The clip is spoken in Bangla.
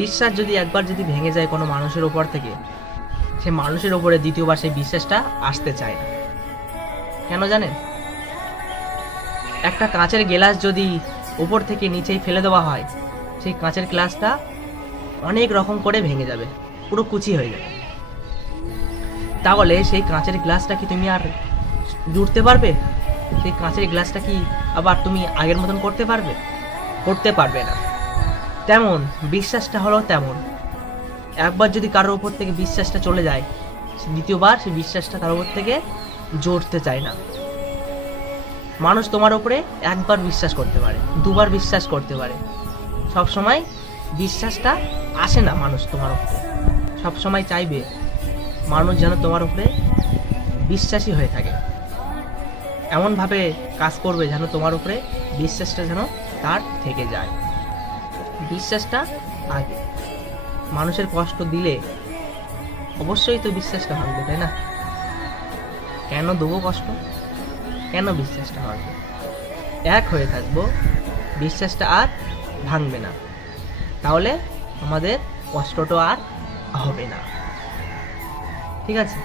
বিশ্বাস যদি একবার যদি ভেঙে যায় কোনো মানুষের ওপর থেকে, সে মানুষের ওপরে দ্বিতীয়বার সেই বিশ্বাসটা আসতে চায় না। কেন জানেন? একটা কাঁচের গ্লাস যদি ওপর থেকে নিচেই ফেলে দেওয়া হয়, সেই কাঁচের গ্লাসটা অনেক রকম করে ভেঙে যাবে, পুরো কুচি হয়ে যাবে। তাহলে সেই কাঁচের গ্লাসটা কি তুমি আর জুড়তে পারবে? সেই কাঁচের গ্লাসটা কি আবার তুমি আগের মতন করতে পারবে? করতে পারবে না। তেমন বিশ্বাসটা হলো তেমন, একবার যদি কারোর উপর থেকে বিশ্বাসটা চলে যায়, দ্বিতীয়বার সেই বিশ্বাসটা তার উপর থেকে জড়তে চায় না। মানুষ তোমার উপরে একবার বিশ্বাস করতে পারে, দুবার বিশ্বাস করতে পারে, সব সময় বিশ্বাসটা আসে না মানুষ তোমার উপরে। সব সময় চাইবে মানুষ যেন তোমার উপরে বিশ্বাসী হয়ে থাকে, এমনভাবে কাজ করবে যেন তোমার উপরে বিশ্বাসটা যেন তার থেকে যায়। বিশ্বাসটা আগে। মানুষের কষ্ট দিলে অবশ্যই তো বিশ্বাসটা ভাঙবে, তাই না? কেন দেবো কষ্ট? কেন বিশ্বাসটা ভাঙবে? এক হয়ে থাকবো, বিশ্বাসটা আর ভাঙবে না, তাহলে আমাদের কষ্টটা আর হবে না। ঠিক আছে?